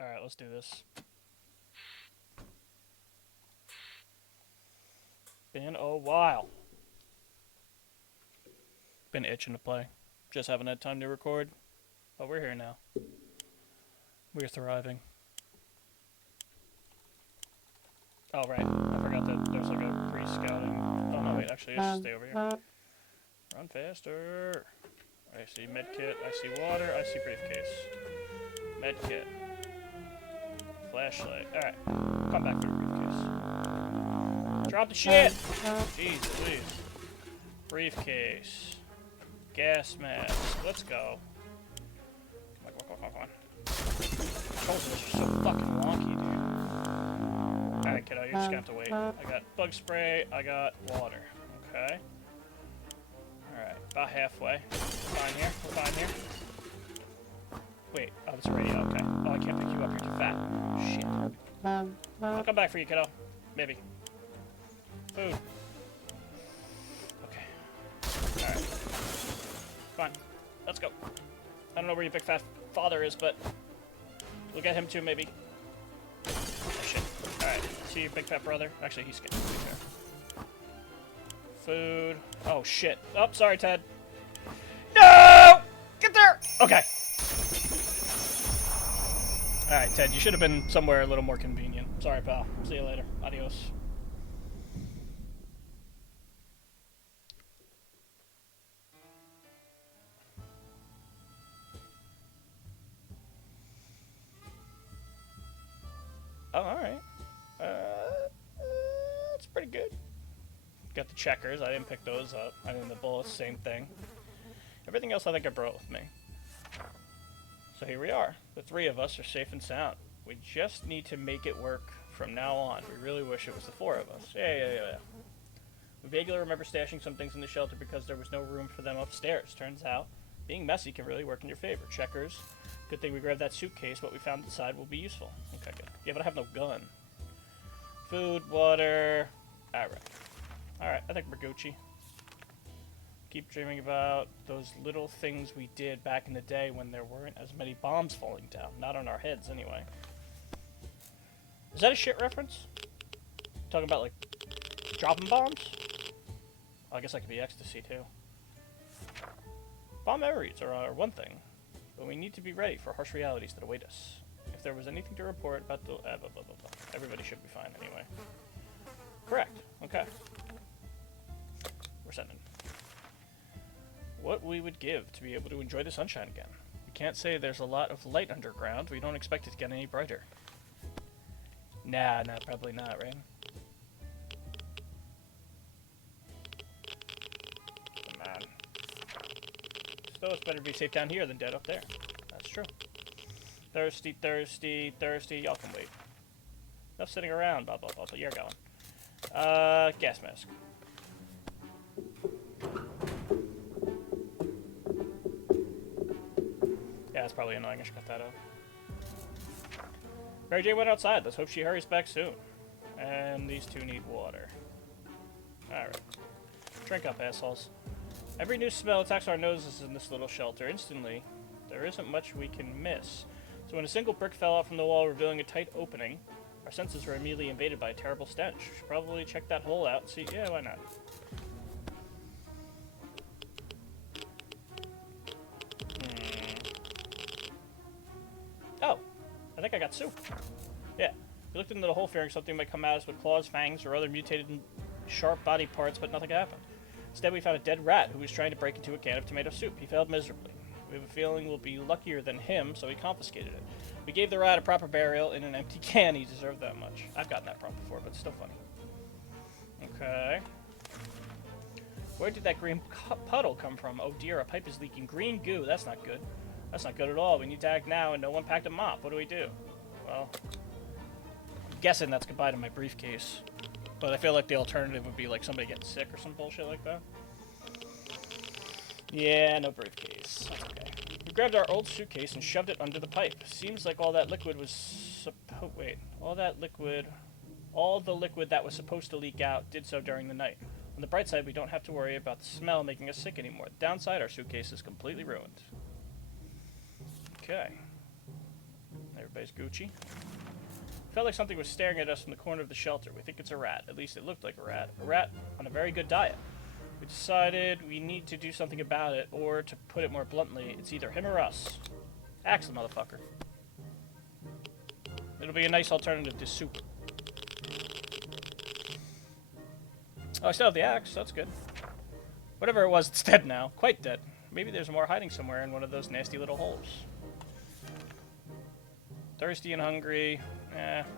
Alright, let's do this. Been a while. Been itching to play. Just haven't had time to record. But we're here now. We're thriving. Oh, right. I forgot that there's like a pre-scouting. Oh, no, wait. Actually, let's stay over here. Run faster. I see medkit. I see water. I see briefcase. Medkit. Flashlight. Alright. Come back for the briefcase. Drop the shit! Jeez, please. Briefcase. Gas mask. Let's go. Come on. Controls of this are so fucking wonky, dude. Alright, kiddo, you're just gonna have to wait. I got bug spray, I got water. Okay. Alright, about halfway. We're fine here. Wait, oh, it's radio, okay. Oh, I can't pick you up, you're too fat. Shit. I'll come back for you, kiddo. Maybe. Food. Okay. Alright. Come on. Let's go. I don't know where your big fat father is, but we'll get him too, maybe. Oh, shit. Alright. See your big fat brother? Actually, he's getting there. Food. Oh, shit. Oh, sorry, Ted. No! Get there! Okay. Alright, Ted, you should have been somewhere a little more convenient. Sorry, pal. See you later. Adios. Oh, alright. That's pretty good. Got the checkers. I didn't pick those up. I mean, the bullets, same thing. Everything else I think I brought with me. So here we are. The three of us are safe and sound. We just need to make it work from now on. We really wish it was the four of us. Yeah. We vaguely remember stashing some things in the shelter because there was no room for them upstairs. Turns out, being messy can really work in your favor. Checkers. Good thing we grabbed that suitcase. What we found inside will be useful. Okay, good. Yeah, but I have no gun. Food, water. Alright, I think we're Gucci. Keep dreaming about those little things we did back in the day when there weren't as many bombs falling down. Not on our heads, anyway. Is that a shit reference? Talking about, like, dropping bombs? Oh, I guess that could be ecstasy, too. Bomb memories are one thing, but we need to be ready for harsh realities that await us. If there was anything to report about the... blah, blah, blah, blah. Everybody should be fine, anyway. Correct. Okay. We're sending. What we would give to be able to enjoy the sunshine again. We can't say there's a lot of light underground. We don't expect it to get any brighter. Nah, probably not, right? Come on. Still, it's better to be safe down here than dead up there. That's true. Thirsty. Y'all can wait. Enough sitting around. Blah, blah, blah. You're going. Gas mask. Yeah, that's probably annoying. I should cut that out. Mary Jane went outside. Let's hope she hurries back soon. And these two need water. Alright. Drink up, assholes. Every new smell attacks our noses in this little shelter. Instantly, there isn't much we can miss. So when a single brick fell out from the wall, revealing a tight opening, our senses were immediately invaded by a terrible stench. We should probably check that hole out and see... Yeah, why not? Oh, I think I got soup. Yeah. We looked into the hole fearing something might come at us with claws, fangs, or other mutated sharp body parts, but nothing happened. Instead, we found a dead rat who was trying to break into a can of tomato soup. He failed miserably. We have a feeling we'll be luckier than him, so we confiscated it. We gave the rat a proper burial in an empty can. He deserved that much. I've gotten that prompt before, but it's still funny. Okay. Where did that green puddle come from? Oh dear, a pipe is leaking green goo. That's not good. That's not good at all. We need to act now, and no one packed a mop. What do we do? Well, I'm guessing that's goodbye to my briefcase. But I feel like the alternative would be like somebody getting sick or some bullshit like that. Yeah, no briefcase. That's okay. We grabbed our old suitcase and shoved it under the pipe. Seems like all that liquid was all the liquid that was supposed to leak out did so during the night. On the bright side, we don't have to worry about the smell making us sick anymore. The downside, our suitcase is completely ruined. Okay. Everybody's Gucci. Felt like something was staring at us from the corner of the shelter. We think it's a rat. At least it looked like a rat. A rat on a very good diet. We decided we need to do something about it, or to put it more bluntly, it's either him or us. Axe the motherfucker. It'll be a nice alternative to soup. Oh, I still have the axe. That's good. Whatever it was, it's dead now. Quite dead. Maybe there's more hiding somewhere in one of those nasty little holes. Thirsty and hungry.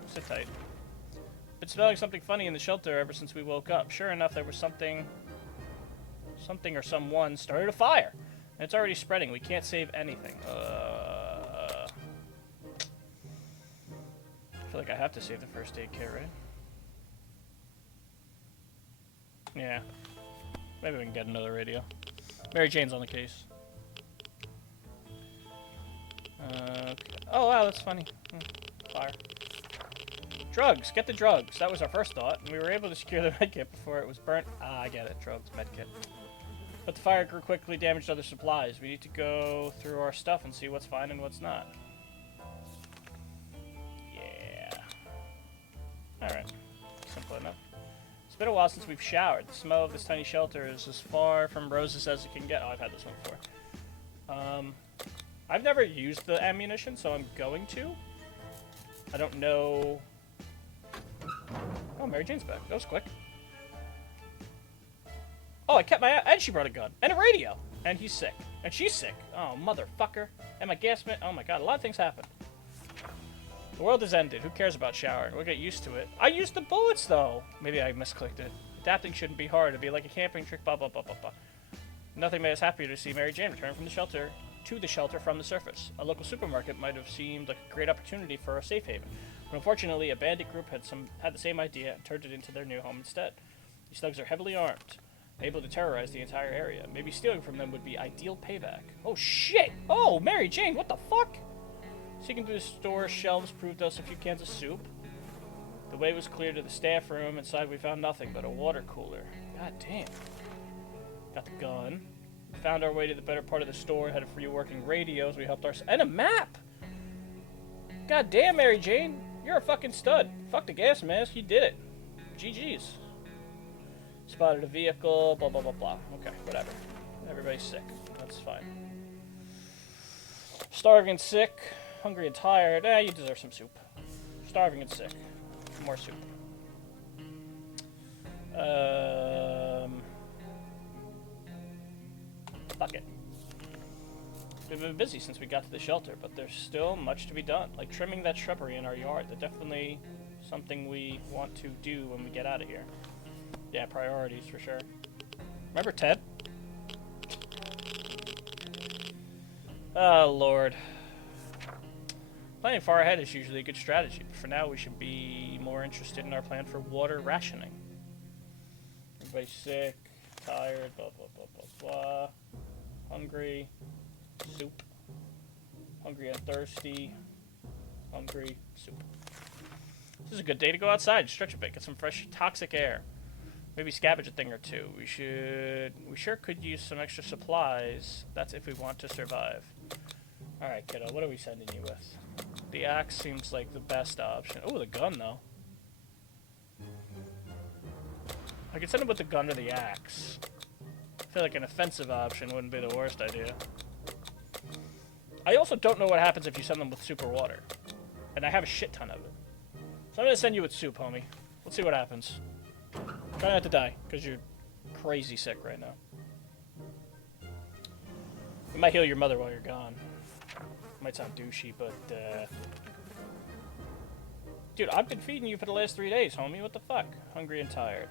Sit tight. Been smelling something funny in the shelter ever since we woke up. Sure enough, there was something or someone started a fire. And it's already spreading. We can't save anything. I feel like I have to save the first aid kit, right? Yeah. Maybe we can get another radio. Mary Jane's on the case. Okay. Oh, wow, that's funny. Fire. Drugs. Get the drugs. That was our first thought. And we were able to secure the medkit before it was burnt. Ah, I get it. Drugs, medkit. But the fire grew quickly, damaged other supplies. We need to go through our stuff and see what's fine and what's not. Yeah. Alright. Simple enough. It's been a while since we've showered. The smell of this tiny shelter is as far from roses as it can get. Oh, I've had this one before. I've never used the ammunition, so I'm going to. I don't know. Oh, Mary Jane's back. That was quick. Oh, I kept my... And she brought a gun. And a radio. And he's sick. And she's sick. Oh, motherfucker. And my gas mitt. Oh my god, a lot of things happen. The world has ended. Who cares about showering? We'll get used to it. I used the bullets, though. Maybe I misclicked it. Adapting shouldn't be hard. It'd be like a camping trick, blah, blah, blah, blah, blah. Nothing made us happier to see Mary Jane return from the shelter to the shelter from the surface. A local supermarket might have seemed like a great opportunity for a safe haven, but unfortunately a bandit group had the same idea and turned it into their new home instead. These thugs are heavily armed, able to terrorize the entire area. Maybe stealing from them would be ideal payback. Oh shit! Oh, Mary Jane, what the fuck? Seeking through the store shelves proved us a few cans of soup. The way was clear to the staff room. Inside we found nothing but a water cooler. God damn. Got the gun. We found our way to the better part of the store, had a few working radios, we helped and a map! God damn, Mary Jane, you're a fucking stud. Fuck the gas mask, you did it. GG's. Spotted a vehicle, blah blah blah blah. Okay, whatever. Everybody's sick. That's fine. Starving and sick, hungry and tired. You deserve some soup. Starving and sick. More soup. Fuck it. We've been busy since we got to the shelter, but there's still much to be done. Like trimming that shrubbery in our yard. That's definitely something we want to do when we get out of here. Yeah, priorities for sure. Remember Ted? Oh, Lord. Planning far ahead is usually a good strategy, but for now we should be more interested in our plan for water rationing. Everybody's sick, tired, blah, blah, blah, blah, blah. Hungry, soup. Hungry and thirsty. Hungry, soup. This is a good day to go outside, stretch a bit, get some fresh toxic air. Maybe scavenge a thing or two. We sure could use some extra supplies. That's if we want to survive. Alright, kiddo, what are we sending you with? The axe seems like the best option. Oh, the gun, though. I could send him with the gun or the axe. I feel like an offensive option wouldn't be the worst idea. I also don't know what happens if you send them with soup or water. And I have a shit ton of it. So I'm gonna send you with soup, homie. Let's see what happens. Try not to die, because you're crazy sick right now. You might heal your mother while you're gone. Might sound douchey, but, dude, I've been feeding you for the last 3 days, homie. What the fuck? Hungry and tired.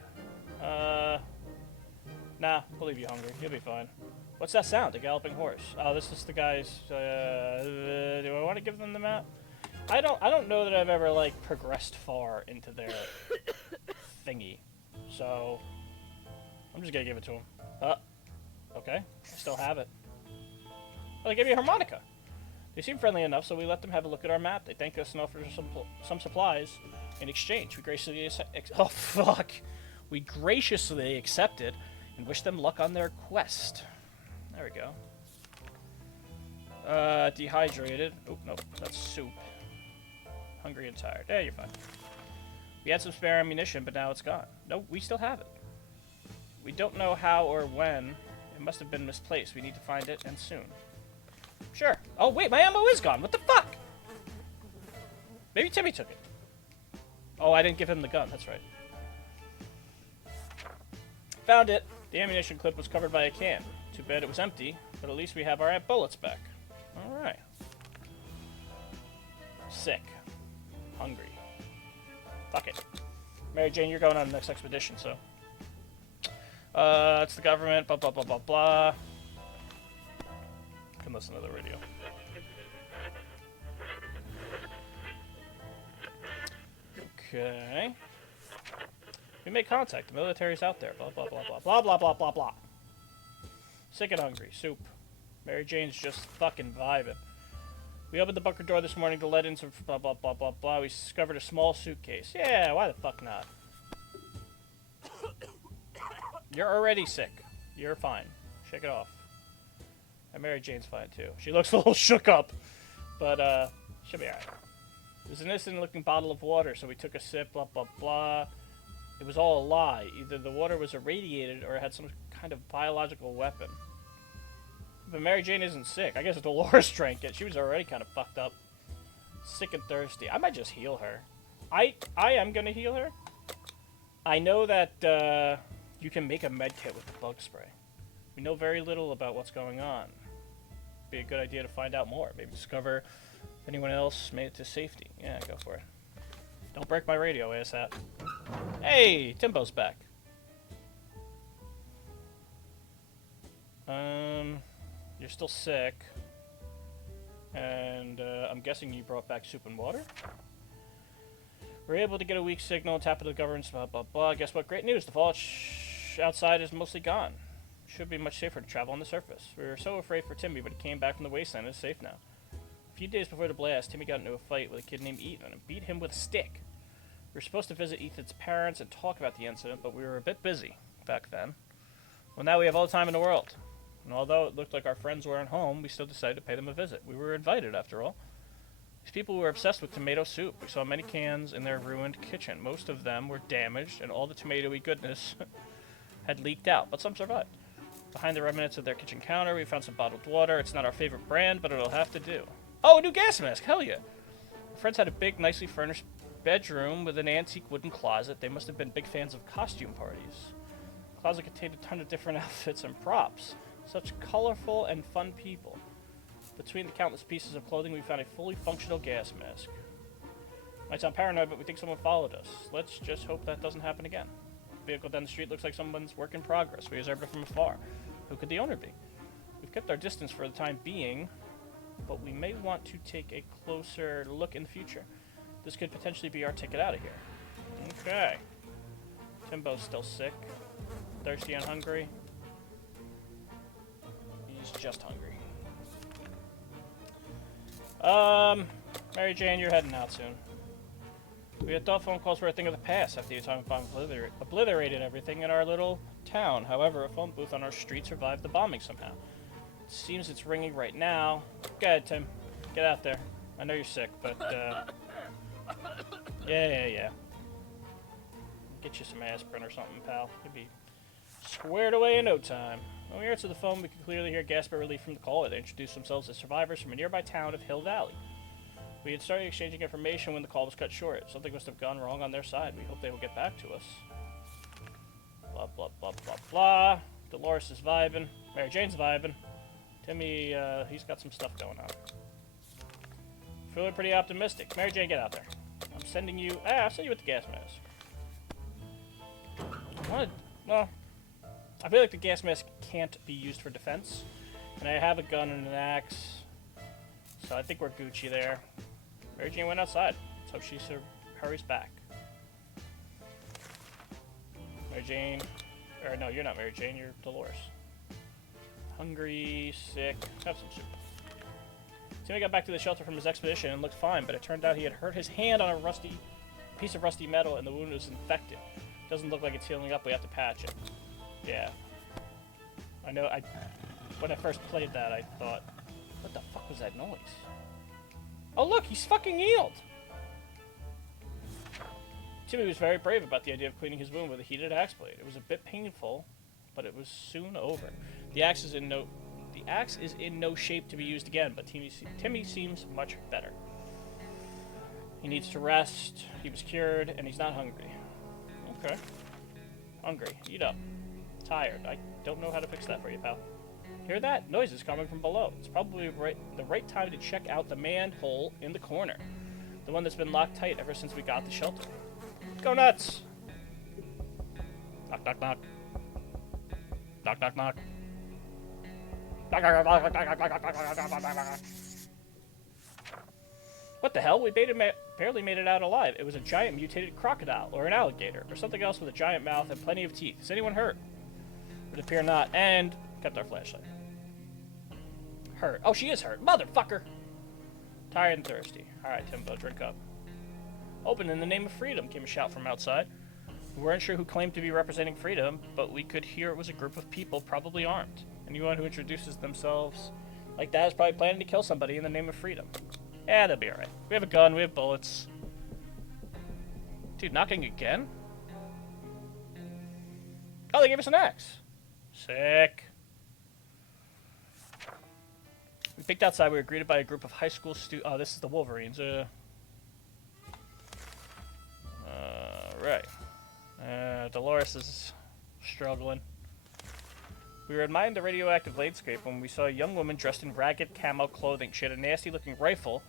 Nah, we'll leave you hungry. You'll be fine. What's that sound? A galloping horse. Oh, this is the guy's, do I want to give them the map? I don't know that I've ever, like, progressed far into their thingy. So, I'm just gonna give it to him. Okay. I still have it. Oh, they gave me a harmonica. They seem friendly enough, so we let them have a look at our map. They thanked us and offered some supplies in exchange. We graciously We graciously accepted and wished them luck on their quest. There we go. Dehydrated. Oh, nope. That's soup. hungry and tired. Yeah, you're fine. We had some spare ammunition, but now it's gone. No, we still have it. We don't know how or when. It must have been misplaced. We need to find it, and soon. Sure. Oh, wait, my ammo is gone. What the fuck? Maybe Timmy took it. Oh, I didn't give him the gun. That's right. Found it. The ammunition clip was covered by a can. Too bad it was empty, but at least we have our bullets back. Alright. Sick. Hungry. Fuck it. Mary Jane, you're going on the next expedition, so. It's the government, blah, blah, blah, blah, blah. You can listen to the radio. Okay. We made contact. The military's out there. Blah, blah, blah, blah, blah, blah, blah, blah, blah. Sick and hungry. Soup. Mary Jane's just fucking vibing. We opened the bunker door this morning to let in some blah, blah, blah, blah, blah. We discovered a small suitcase. Yeah, why the fuck not? You're already sick. You're fine. Shake it off. And Mary Jane's fine, too. She looks a little shook up. But, she'll be alright. It was an innocent-looking bottle of water, so we took a sip, blah, blah, blah. It was all a lie. Either the water was irradiated or it had some kind of biological weapon. But Mary Jane isn't sick. I guess Dolores drank it. She was already kind of fucked up. Sick and thirsty. I might just heal her. I am going to heal her. I know that you can make a med kit with the bug spray. We know very little about what's going on. Be a good idea to find out more. Maybe discover if anyone else made it to safety. Yeah, go for it. Don't break my radio, ASAP. Hey, Timbo's back. You're still sick. And, I'm guessing you brought back soup and water? We're able to get a weak signal and tap into the government's blah, blah, blah. Guess what? Great news. The vault outside is mostly gone. Should be much safer to travel on the surface. We were so afraid for Timmy, but he came back from the wasteland and is safe now. A few days before the blast, Timmy got into a fight with a kid named Ethan and beat him with a stick. We were supposed to visit Ethan's parents and talk about the incident, but we were a bit busy back then. Well, now we have all the time in the world. And although it looked like our friends weren't home, we still decided to pay them a visit. We were invited, after all. These people were obsessed with tomato soup. We saw many cans in their ruined kitchen. Most of them were damaged, and all the tomatoey goodness had leaked out, but some survived. Behind the remnants of their kitchen counter, we found some bottled water. It's not our favorite brand, but it'll have to do. Oh, a new gas mask! Hell yeah! Our friends had a big, nicely furnished bedroom with an antique wooden closet. They must have been big fans of costume parties. The closet contained a ton of different outfits and props. Such colorful and fun people. Between the countless pieces of clothing, we found a fully functional gas mask. Might sound paranoid, but we think someone followed us. Let's just hope that doesn't happen again. The vehicle down the street looks like someone's work in progress. We observed it from afar. Who could the owner be? We've kept our distance for the time being, but we may want to take a closer look in the future. This could potentially be our ticket out of here. Okay. Timbo's still sick. Thirsty and hungry. He's just hungry. Mary Jane, you're heading out soon. We had thought phone calls were a thing of the past after the atomic bomb obliterated everything in our little town. However, a phone booth on our street survived the bombing somehow. It seems it's ringing right now. Go ahead, Tim. Get out there. I know you're sick, but, yeah. Get you some aspirin or something, pal. You'll be squared away in no time. When we answered the phone, we could clearly hear gasp of relief from the caller. They introduced themselves as survivors from a nearby town of Hill Valley. We had started exchanging information when the call was cut short. Something must have gone wrong on their side. We hope they will get back to us. Blah, blah, blah, blah, blah. Dolores is vibing. Mary Jane's vibing. Timmy, he's got some stuff going on. Feeling pretty optimistic. Mary Jane, get out there. I'm sending you... I'll send you with the gas mask. Well, I feel like the gas mask can't be used for defense. And I have a gun and an axe. So I think we're Gucci there. Mary Jane went outside. Let's hope she hurries back. Mary Jane... Or no, you're not Mary Jane, you're Dolores. Hungry, sick, have some soup. Timmy got back to the shelter from his expedition and looked fine, but it turned out he had hurt his hand on a piece of rusty metal and the wound was infected. Doesn't look like it's healing up, we have to patch it. Yeah. I know, when I first played that, I thought, what the fuck was that noise? Oh look, he's fucking healed! Timmy was very brave about the idea of cleaning his wound with a heated axe blade. It was a bit painful, but it was soon over. The axe is in no shape to be used again, but Timmy seems much better. He needs to rest, he was cured, and he's not hungry. Okay. Hungry. Eat up. Tired. I don't know how to fix that for you, pal. Hear that? Noise is coming from below. It's probably the right time to check out the manhole in the corner. The one that's been locked tight ever since we got the shelter. Go nuts! Knock, knock, knock. Knock, knock, knock. What the hell? We barely made it out alive. It was a giant mutated crocodile, or an alligator, or something else with a giant mouth and plenty of teeth. Is anyone hurt? It would appear not, and kept our flashlight. Hurt. Oh, she is hurt. Motherfucker! Tired and thirsty. Alright, Timbo, drink up. Open in the name of freedom, came a shout from outside. We weren't sure who claimed to be representing freedom, but we could hear it was a group of people, probably armed. Anyone who introduces themselves like that is probably planning to kill somebody in the name of freedom. Yeah, they'll be alright. We have a gun, we have bullets. Dude, knocking again? Oh, they gave us an axe. Sick. We peeked outside. We were greeted by a group of high school students. Oh, this is the Wolverines. Right. Dolores is struggling. We were admiring the radioactive landscape when we saw a young woman dressed in ragged camo clothing. She had a nasty-looking rifle,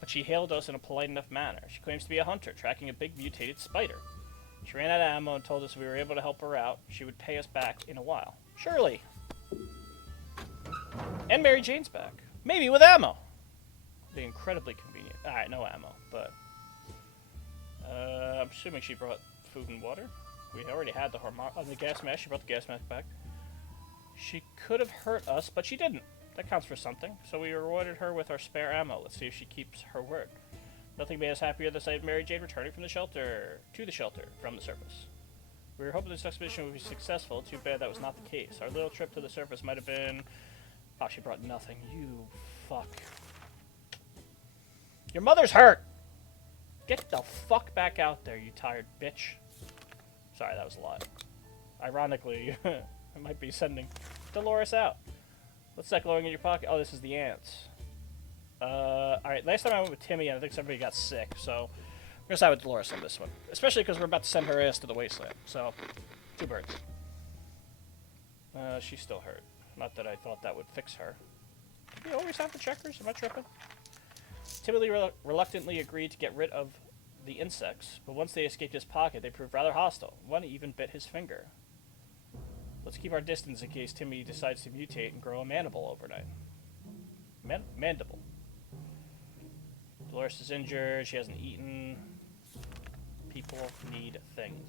but she hailed us in a polite enough manner. She claims to be a hunter, tracking a big mutated spider. She ran out of ammo and told us if we were able to help her out, she would pay us back in a while. Surely. And Mary Jane's back. Maybe with ammo. Be incredibly convenient. Alright, no ammo, but... I'm assuming she brought food and water. We already had the gas mask. She brought the gas mask back. She could have hurt us, but she didn't. That counts for something. So we rewarded her with our spare ammo. Let's see if she keeps her word. Nothing made us happier than the sight of Mary Jane returning from the shelter from the surface. We were hoping this expedition would be successful. Too bad that was not the case. Our little trip to the surface might have been... Oh, she brought nothing. You fuck. Your mother's hurt! Get the fuck back out there, you tired bitch. Sorry, that was a lot. Ironically, I might be sending Dolores out. What's that glowing in your pocket? Oh, this is the ants. Alright, last time I went with Timmy, I think somebody got sick, so I'm gonna side with Dolores on this one. Especially because we're about to send her ass to the wasteland, so 2 birds. She's still hurt. Not that I thought that would fix her. Do we always have the checkers? Am I tripping? Timothy reluctantly agreed to get rid of the insects, but once they escaped his pocket, they proved rather hostile. One even bit his finger. Let's keep our distance in case Timmy decides to mutate and grow a mandible overnight. Mandible. Dolores is injured. She hasn't eaten. People need things.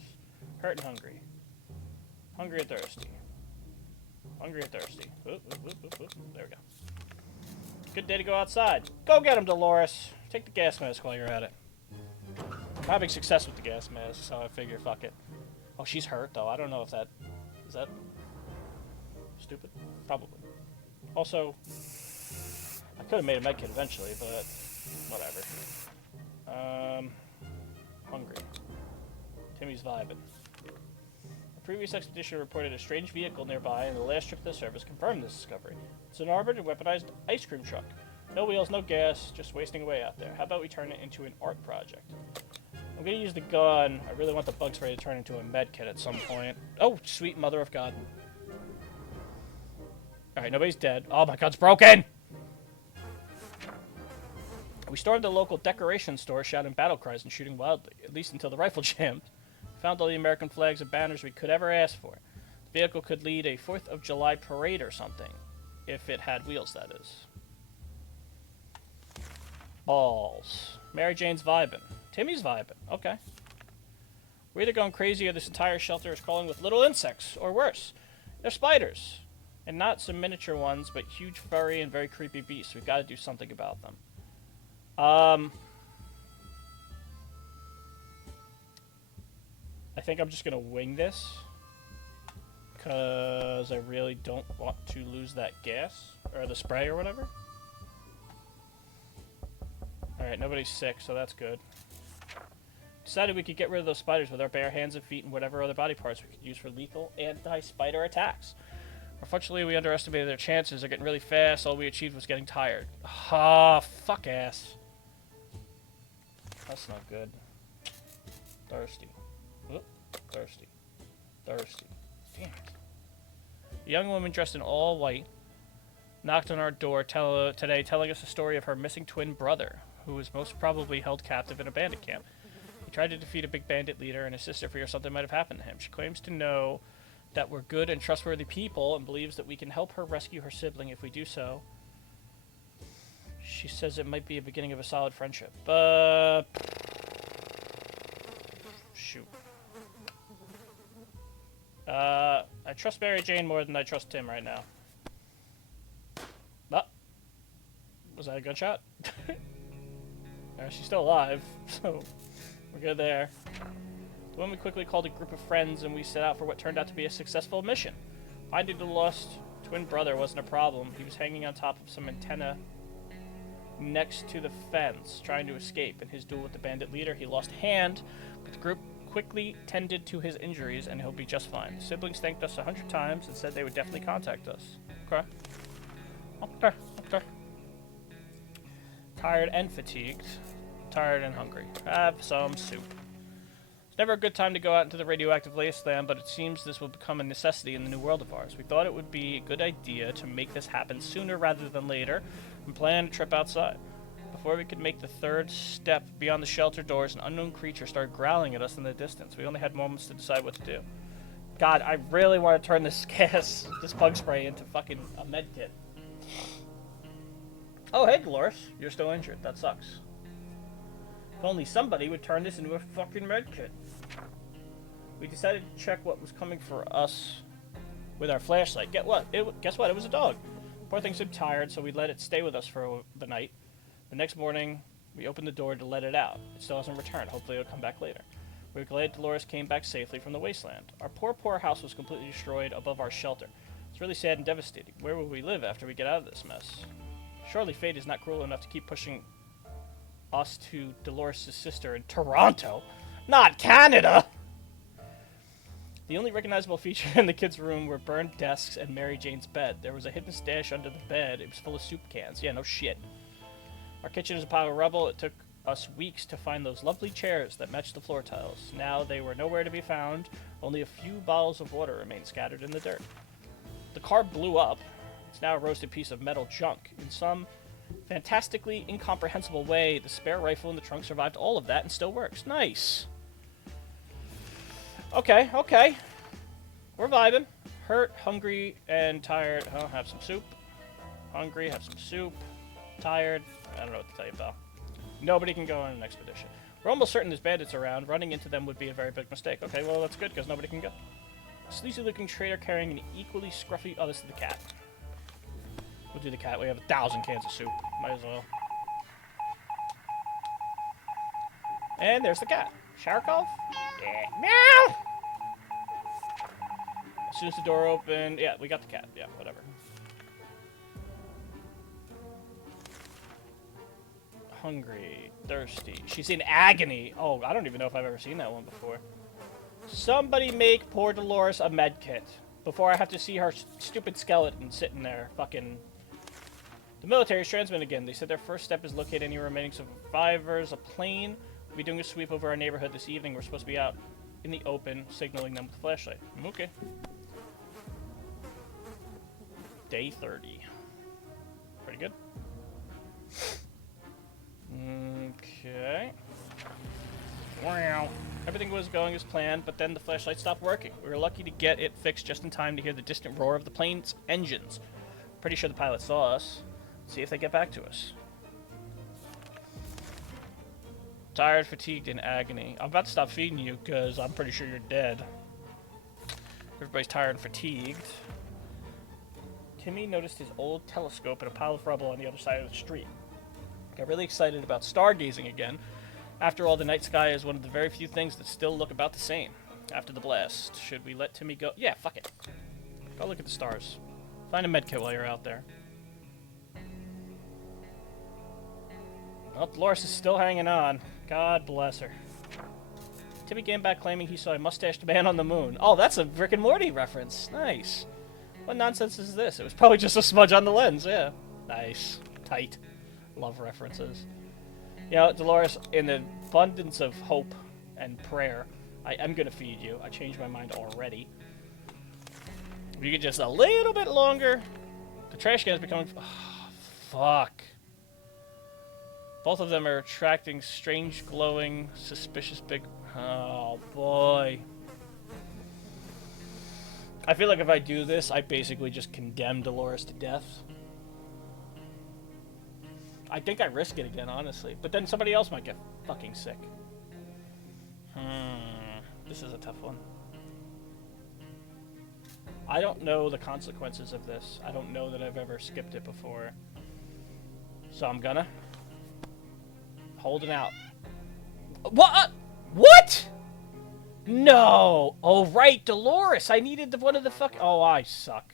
Hurt and hungry. Hungry and thirsty. Hungry and thirsty. Oop, oop, oop, oop, oop. There we go. Good day to go outside. Go get him, Dolores. Take the gas mask while you're at it. I'm having success with the gas mask, so I figure fuck it. Oh, she's hurt, though. I don't know if that... Is that... stupid? Probably. Also, I could have made a medkit eventually, but... whatever. Hungry. Timmy's vibing. A previous expedition reported a strange vehicle nearby, and the last trip to the surface confirmed this discovery. It's an armored and weaponized ice cream truck. No wheels, no gas, just wasting away out there. How about we turn it into an art project? I'm gonna use the gun. I really want the bug spray to turn into a med kit at some point. Oh, sweet mother of God. Alright, nobody's dead. Oh, my gun's broken! We stormed the local decoration store, shouting battle cries and shooting wildly, at least until the rifle jammed. Found all the American flags and banners we could ever ask for. The vehicle could lead a 4th of July parade or something. If it had wheels, that is. Balls. Mary Jane's vibing. Timmy's vibing. Okay. We're either going crazy or this entire shelter is crawling with little insects, or worse. They're spiders. And not some miniature ones, but huge, furry, and very creepy beasts. We've got to do something about them. I think I'm just going to wing this. Because I really don't want to lose that gas. Or the spray or whatever. Alright, nobody's sick, so that's good. Decided we could get rid of those spiders with our bare hands and feet and whatever other body parts we could use for lethal anti-spider attacks. Unfortunately, we underestimated their chances. They're getting really fast. All we achieved was getting tired. Ah, fuck ass. That's not good. Thirsty. Oop. Thirsty. Thirsty. Damn it. A young woman dressed in all white knocked on our door today telling us a story of her missing twin brother, who was most probably held captive in a bandit camp. He tried to defeat a big bandit leader, and his sister fears something might have happened to him. She claims to know that we're good and trustworthy people and believes that we can help her rescue her sibling if we do so. She says it might be a beginning of a solid friendship. Shoot. I trust Mary Jane more than I trust Tim right now. Oh. Was that a gunshot? She's still alive, so we're good there. The woman quickly called a group of friends, and we set out for what turned out to be a successful mission. Finding the lost twin brother wasn't a problem. He was hanging on top of some antenna next to the fence, trying to escape. In his duel with the bandit leader, he lost a hand, but the group quickly tended to his injuries, and he'll be just fine. The siblings thanked us 100 times and said they would definitely contact us. Okay. Okay. Okay. Tired and fatigued. Tired and hungry. Have some soup. It's never a good time to go out into the radioactive wasteland, but it seems this will become a necessity in the new world of ours. We thought it would be a good idea to make this happen sooner rather than later, and plan a trip outside. Before we could make the third step beyond the shelter doors, an unknown creature started growling at us in the distance. We only had moments to decide what to do. God, I really want to turn this this bug spray into fucking a med kit. Oh, hey, Dolores. You're still injured. That sucks. If only somebody would turn this into a fucking med kit. We decided to check what was coming for us with our flashlight. Guess what? It was a dog. Poor thing seemed tired, so we let it stay with us for the night. The next morning, we opened the door to let it out. It still hasn't returned. Hopefully it'll come back later. We were glad Dolores came back safely from the wasteland. Our poor house was completely destroyed above our shelter. It's really sad and devastating. Where will we live after we get out of this mess? Surely fate is not cruel enough to keep pushing us to Dolores' sister in Toronto. Not Canada! The only recognizable feature in the kids' room were burned desks and Mary Jane's bed. There was a hidden stash under the bed. It was full of soup cans. Yeah, no shit. Our kitchen is a pile of rubble. It took us weeks to find those lovely chairs that matched the floor tiles. Now they were nowhere to be found. Only a few bottles of water remained scattered in the dirt. The car blew up. It's now a roasted piece of metal junk. In some fantastically incomprehensible way, the spare rifle in the trunk survived all of that and still works. Nice. Okay. We're vibing. Hurt, hungry, and tired. Oh, have some soup. Hungry, have some soup. Tired. I don't know what to tell you, pal. Nobody can go on an expedition. We're almost certain there's bandits around. Running into them would be a very big mistake. Okay, well, that's good, because nobody can go. A sleazy-looking trader carrying an equally scruffy... Oh, this is the cat. We'll do the cat. We have 1,000 cans of soup. Might as well. And there's the cat. Shower call? Yeah. Meow! As soon as the door opened... Yeah, we got the cat. Yeah, whatever. Hungry, thirsty. She's in agony. Oh, I don't even know if I've ever seen that one before. Somebody make poor Dolores a med kit before I have to see her stupid skeleton sitting there. Fucking. The military's transmitting again. They said their first step is locate any remaining survivors. A plane will be doing a sweep over our neighborhood this evening. We're supposed to be out in the open, signaling them with a flashlight. Okay. Day 30. Pretty good. Okay. Wow. Everything was going as planned, but then the flashlight stopped working. We were lucky to get it fixed just in time to hear the distant roar of the plane's engines. Pretty sure the pilot saw us. Let's see if they get back to us. Tired, fatigued, in agony. I'm about to stop feeding you because I'm pretty sure you're dead. Everybody's tired and fatigued. Timmy noticed his old telescope in a pile of rubble on the other side of the street. Got really excited about stargazing again. After all, the night sky is one of the very few things that still look about the same. After the blast, should we let Timmy go? Yeah, fuck it. Go look at the stars. Find a medkit while you're out there. Well, Dolores is still hanging on. God bless her. Timmy came back claiming he saw a mustached man on the moon. Oh, that's a Rick and Morty reference. Nice. What nonsense is this? It was probably just a smudge on the lens, yeah. Nice. Tight. Love references. You know, Dolores, in the abundance of hope and prayer, I am going to feed you. I changed my mind already. If you get just a little bit longer, the trash can is becoming... Oh, fuck. Both of them are attracting strange, glowing, suspicious big... Oh, boy. I feel like if I do this, I basically just condemn Dolores to death. I think I risk it again, honestly. But then somebody else might get fucking sick. This is a tough one. I don't know the consequences of this. I don't know that I've ever skipped it before. So I'm gonna... Holding out. What? What? No! Oh, right, Dolores! I needed one of the fuck... Oh, I suck.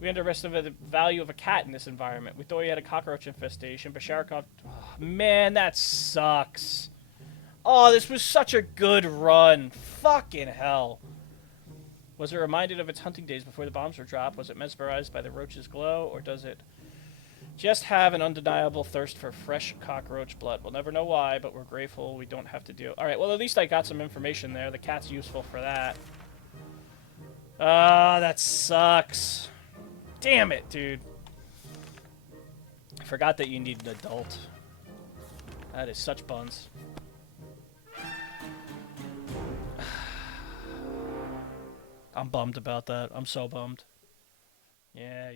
We underestimated the value of a cat in this environment. We thought we had a cockroach infestation, but Sharkov... Oh, man, that sucks. Oh, this was such a good run. Fucking hell. Was it reminded of its hunting days before the bombs were dropped? Was it mesmerized by the roach's glow? Or does it just have an undeniable thirst for fresh cockroach blood? We'll never know why, but we're grateful we don't have to deal... Alright, well, at least I got some information there. The cat's useful for that. Ah, that sucks. Damn it, dude. I forgot that you need an adult. That is such buns. I'm bummed about that. I'm so bummed. Yeah.